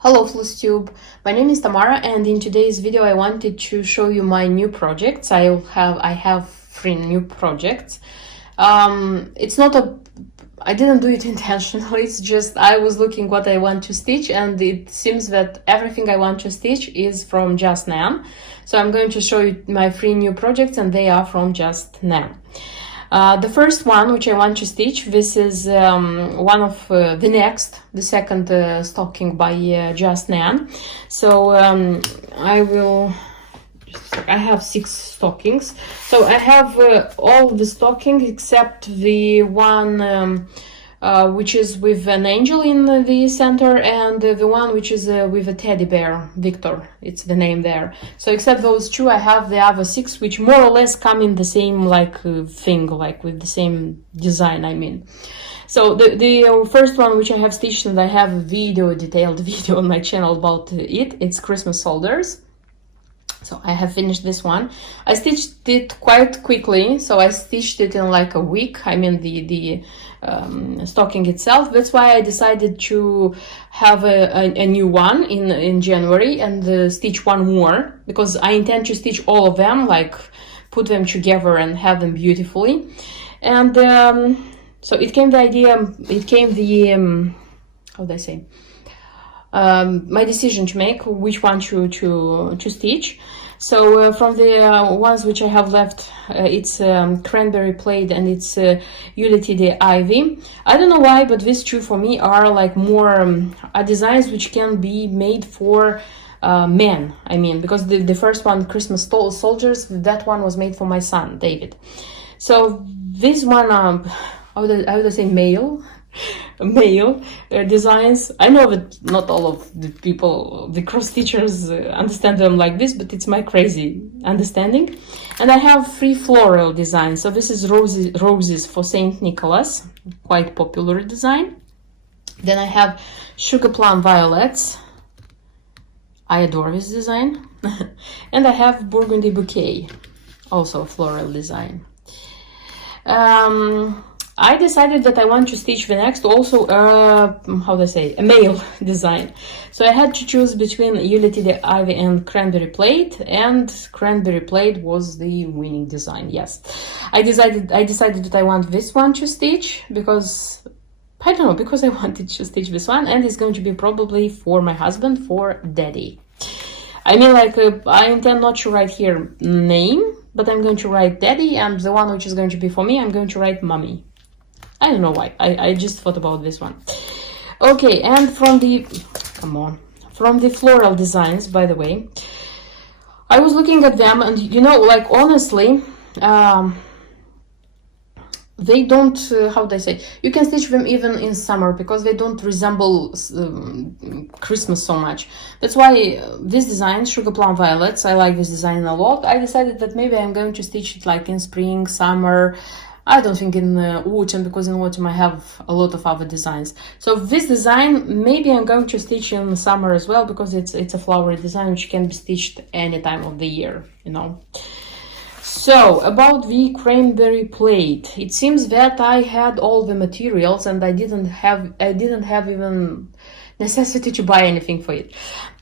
Hello FlossTube, my name is Tamara and in today's video I wanted to show you my new projects. I have 3 new projects. It's not a I didn't do it intentionally, it's just I was looking what I want to stitch and it seems that everything I want to stitch is from Just Nan. So I'm going to show you my 3 new projects and they are from Just Nan. The first one, which I want to stitch, this is one of the second stocking by Just Nan. So I have 6 stockings. So I have all the stockings except the one which is with an angel in the center, and the one which is with a teddy bear, Victor, it's the name there. So except those 2, I have the other 6, which more or less come in the same thing, like with the same design, I mean. So the first one which I have stitched, and I have a detailed video on my channel about it's Christmas Soldiers. So I have finished this one. I stitched it quite quickly, so I stitched it in like a week. I mean the stocking itself. That's why I decided to have a new one in January and stitch one more, because I intend to stitch all of them, like put them together and have them beautifully. And so it came the how do I say? My decision to make which one to stitch. So from the ones which I have left, it's Cranberry Plaid and it's Unity the Ivy. I don't know why, but these 2 for me are like more designs which can be made for men. I mean, because the first one, Christmas Soldiers, that one was made for my son, David. So this one, how would I say, male designs. I know that not all of the people, the cross stitchers, understand them like this, but it's my crazy understanding. And I have 3 floral designs. So this is roses for Saint Nicholas, quite popular design. Then I have Sugar Plum Violets. I adore this design. And I have Burgundy Bouquet, also a floral design. I decided that I want to stitch the next also, how do I say, a male design. So I had to choose between Unity the Ivy and Cranberry Plaid, and Cranberry Plaid was the winning design, yes. I decided that I want this one to stitch because, I don't know, because I wanted to stitch this one, and it's going to be probably for my husband, for Daddy. I mean, like, I intend not to write here name, but I'm going to write Daddy, and the one which is going to be for me, I'm going to write Mommy. I don't know why. I just thought about this one. Okay, and from the floral designs, by the way, I was looking at them, and you know, like, honestly, they don't, how do I say, you can stitch them even in summer because they don't resemble Christmas so much. That's why this design, Sugar Plum Violets, I like this design a lot. I decided that maybe I'm going to stitch it like in spring, summer. I don't think in autumn, because in autumn I have a lot of other designs. So this design, maybe I'm going to stitch in summer as well, because it's a flowery design which can be stitched any time of the year, you know. So about the Cranberry Plaid, it seems that I had all the materials and I didn't have even necessity to buy anything for it.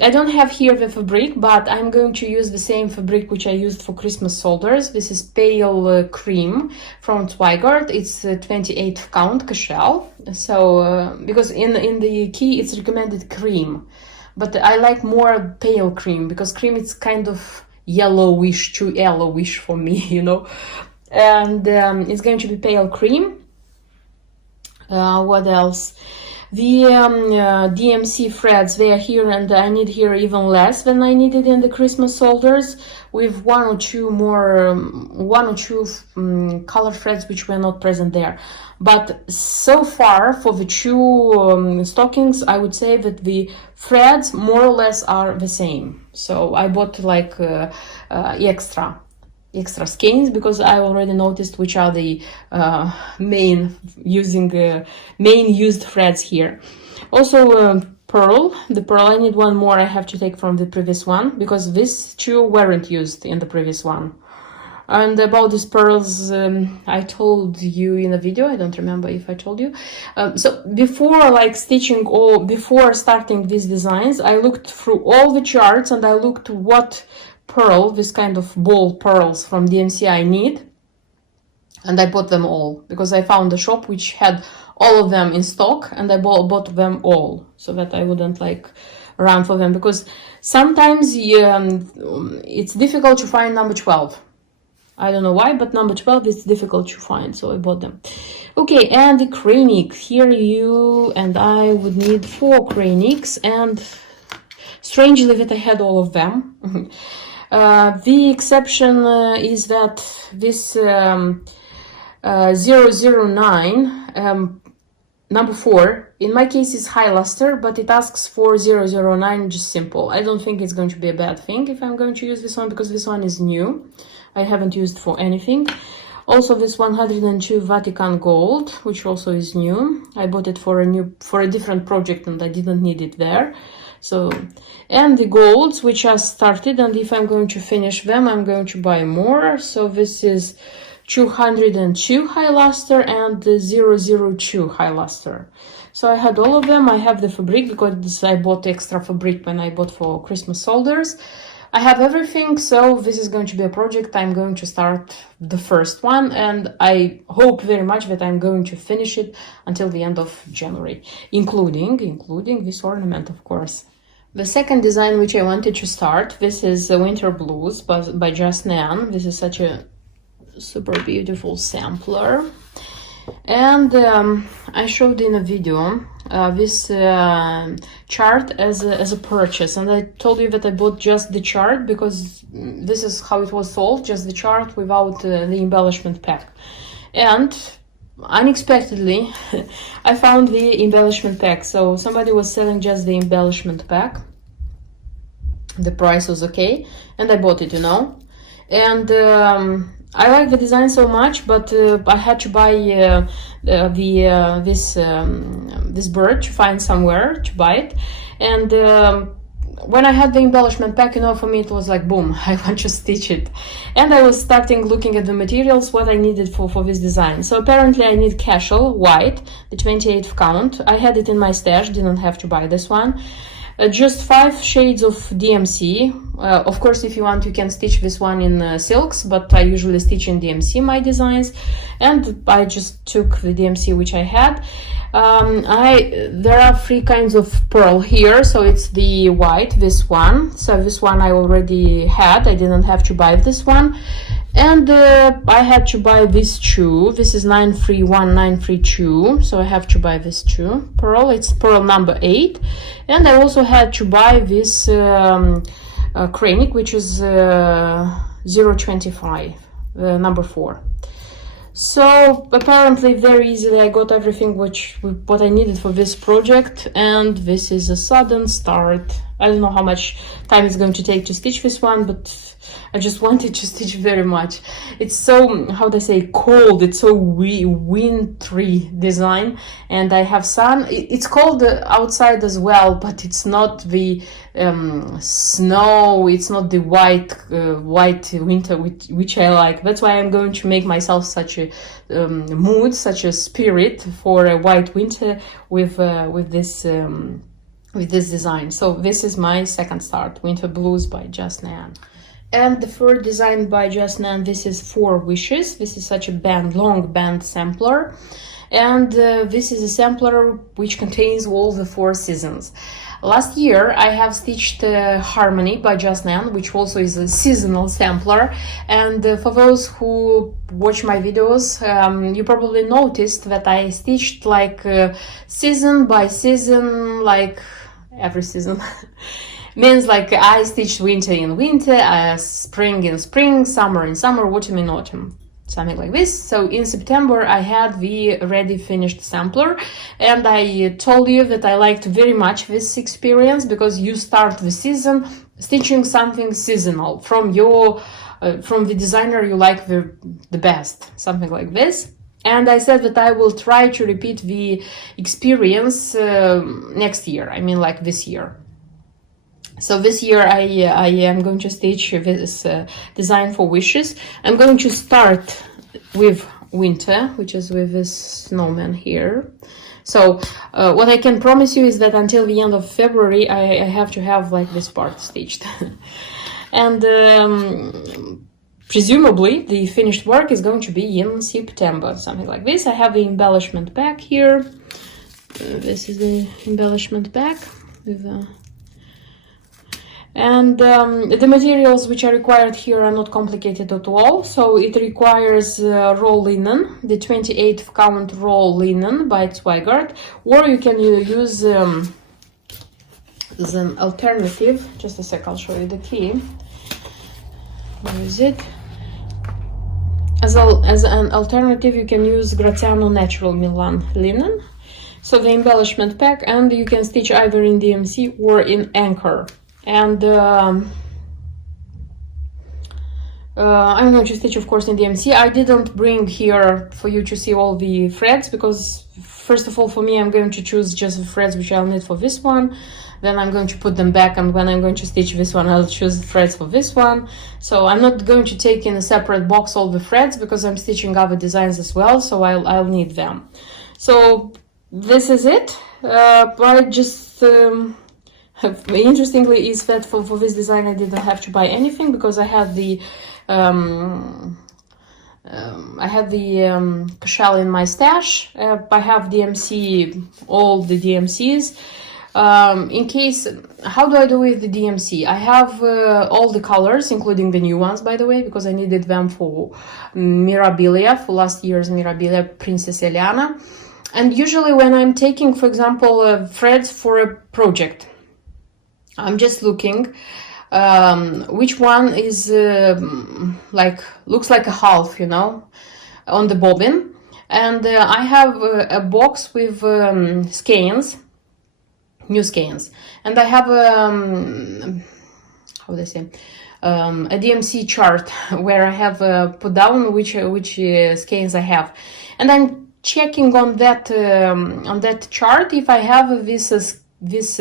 I don't have here the fabric, but I'm going to use the same fabric which I used for Christmas Soldiers. This is pale cream from Zweigart. It's 28 count cashel. So because in the key it's recommended cream, but I like more pale cream, because cream is kind of yellowish, too yellowish for me, you know. And it's going to be pale cream. What else? The DMC threads, they are here, and I need here even less than I needed in the Christmas Soldiers, with one or two color threads which were not present there. But so far for the 2 stockings, I would say that the threads more or less are the same. So I bought like extra skeins, because I already noticed which are the main used threads here. Also pearl. The pearl, I need one more. I have to take from the previous one, because these 2 weren't used in the previous one. And about these pearls, I told you in a video, I don't remember if I told you. So before like stitching or before starting these designs, I looked through all the charts and I looked what pearl, this kind of ball pearls from DMC I need. And I bought them all because I found a shop which had all of them in stock, and I bought them all so that I wouldn't like run for them, because sometimes it's difficult to find number 12. I don't know why, but number 12 is difficult to find, so I bought them. Okay, and the Kreinik. Here you and I would need 4 Kreiniks, and strangely that I had all of them. The exception is that this 009, number 4, in my case is high luster, but it asks for 009 just simple. I don't think it's going to be a bad thing if I'm going to use this one, because this one is new. I haven't used for anything. Also this 102 Vatican Gold, which also is new. I bought it for a different project and I didn't need it there. So, and the golds which are started, and if I'm going to finish them, I'm going to buy more. So this is 202 high luster and the 002 high luster. So I had all of them. I have the fabric because I bought extra fabric when I bought for Christmas soldiers. I have everything, so this is going to be a project. I'm going to start the first one, and I hope very much that I'm going to finish it until the end of January, including this ornament, of course. The second design which I wanted to start, this is Winter Blues by Just Nan. This is such a super beautiful sampler. And I showed in a video this chart as a purchase, and I told you that I bought just the chart because this is how it was sold, just the chart without the embellishment pack. And unexpectedly I found the embellishment pack, so somebody was selling just the embellishment pack. The price was okay and I bought it, you know. And I like the design so much, but I had to buy this bird to find somewhere to buy it. And when I had the embellishment pack, you know, for me it was like boom, I want to stitch it. And I was starting looking at the materials, what I needed for this design. So apparently I need casual white, the 28th count. I had it in my stash, didn't have to buy this one. Just 5 shades of DMC. Of course, if you want, you can stitch this one in silks, but I usually stitch in DMC my designs, and I just took the DMC which I had. There are 3 kinds of pearl here, so it's the white, this one. So this one I already had, I didn't have to buy this one. And I had to buy this 2. This is 931932, so I have to buy this 2 pearl. It's pearl number 8. And I also had to buy this Kreinik, which is 025, number 4. So apparently very easily I got everything what I needed for this project, and this is a sudden start. I don't know how much time it's going to take to stitch this one, but I just wanted to stitch very much. It's so, how do I say, cold, it's so wintry design, and I have sun. It's cold outside as well, but it's not the snow, it's not the white winter which I like. That's why I'm going to make myself such a mood, such a spirit for a white winter with this design. So this is my second start, Winter Blues by Just Nan. And the third design by Just Nan, this is 4 Wishes. This is such a long band sampler, and this is a sampler which contains all the 4 seasons. Last year I have stitched Harmony by Just Nan, which also is a seasonal sampler, and for those who watch my videos, you probably noticed that I stitched like season by season, like every season. Means like I stitched winter in winter, spring in spring, summer in summer, autumn in autumn, something like this. So in September I had the ready finished sampler, and I told you that I liked very much this experience because you start the season stitching something seasonal from the designer you like the best, something like this. And I said that I will try to repeat the experience next year, I mean like this year. So this year I am going to stitch this design for wishes. I'm going to start with winter, which is with this snowman here. So what I can promise you is that until the end of February I have to have like this part stitched. And presumably the finished work is going to be in September, something like this. I have the embellishment pack here. This is the embellishment pack with and the materials which are required here are not complicated at all. So it requires raw linen, the 28th count raw linen by Zweigart, or you can use as an alternative. Just a sec, I'll show you the key. Where is it? As an alternative, you can use Graziano Natural Milan linen. So the embellishment pack, and you can stitch either in DMC or in Anchor. And I'm going to stitch, of course, in DMC. I didn't bring here for you to see all the threads because, first of all, for me, I'm going to choose just the threads which I'll need for this one. Then I'm going to put them back, and when I'm going to stitch this one, I'll choose the threads for this one. So I'm not going to take in a separate box all the threads because I'm stitching other designs as well, so I'll need them. So this is it. I just... interestingly is that for this design I didn't have to buy anything because I had the cashel in my stash. I have DMC, all the DMCs. In case, how do I do with the DMC? I have all the colors, including the new ones, by the way, because I needed them for Mirabilia, for last year's Mirabilia Princess Eliana. And usually when I'm taking, for example, threads for a project, I'm just looking which one is like looks like a half, you know, on the bobbin. And I have a box with skeins, new skeins, and I have how do I say, a DMC chart where I have put down which skeins I have, and I'm checking on that chart if I have this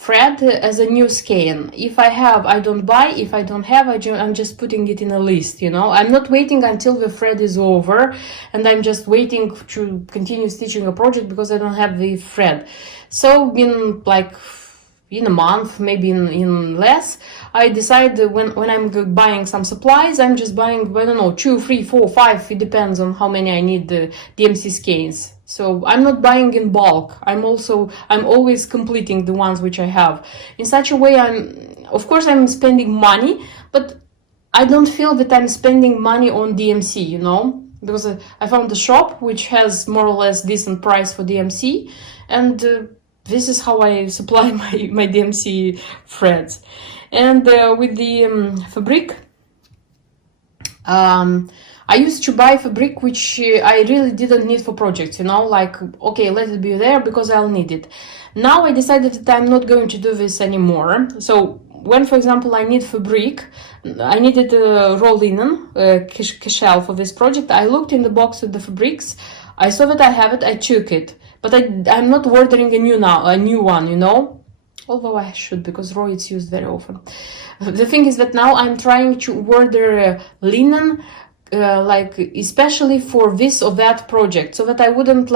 thread as a new skein. If I have, I don't buy. If I don't have, I'm just putting it in a list, you know. I'm not waiting until the thread is over and I'm just waiting to continue stitching a project because I don't have the thread. So in a month, maybe in less, I decide when I'm buying some supplies, I'm just buying, I don't know, 2, 3, 4, 5, it depends on how many I need the DMC skeins. So I'm not buying in bulk. I'm always completing the ones which I have. In such a way, of course I'm spending money, but I don't feel that I'm spending money on DMC, you know, because I found a shop which has more or less decent price for DMC, and this is how I supply my DMC threads. And with the fabric, I used to buy fabric which I really didn't need for projects, you know, like, okay, let it be there because I'll need it. Now I decided that I'm not going to do this anymore. So when, for example, I need fabric, I needed raw linen, cashel for this project, I looked in the box with the fabrics, I saw that I have it, I took it. But I'm not ordering a new one, you know, although I should, because raw it's used very often. The thing is that now I'm trying to order linen, like especially for this or that project, so that I wouldn't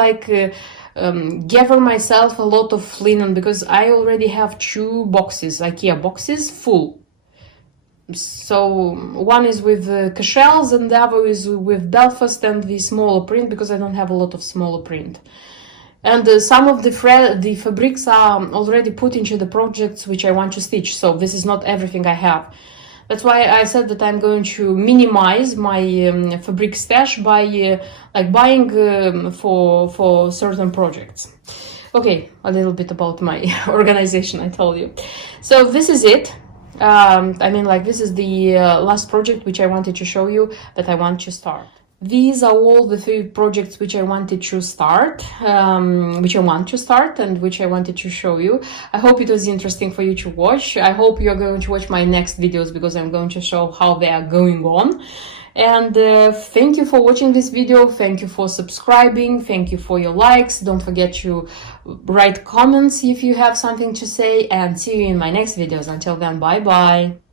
gather myself a lot of linen, because I already have 2 boxes, IKEA boxes, full. So one is with cashels and the other is with Belfast and the smaller print, because I don't have a lot of smaller print. And some of the fabrics are already put into the projects which I want to stitch, so this is not everything I have. That's why I said that I'm going to minimize my fabric stash by buying for certain projects. Okay, a little bit about my organization, I told you. So this is it. This is the last project which I wanted to show you that I want to start. these are all the 3 projects which I wanted to start, which I want to start and which I wanted to show you. I hope it was interesting for you to watch. I hope you're going to watch my next videos because I'm going to show how they are going on. And thank you for watching this video. Thank you for subscribing. Thank you for your likes. Don't forget to write comments if you have something to say, and see you in my next videos. Until then, bye bye.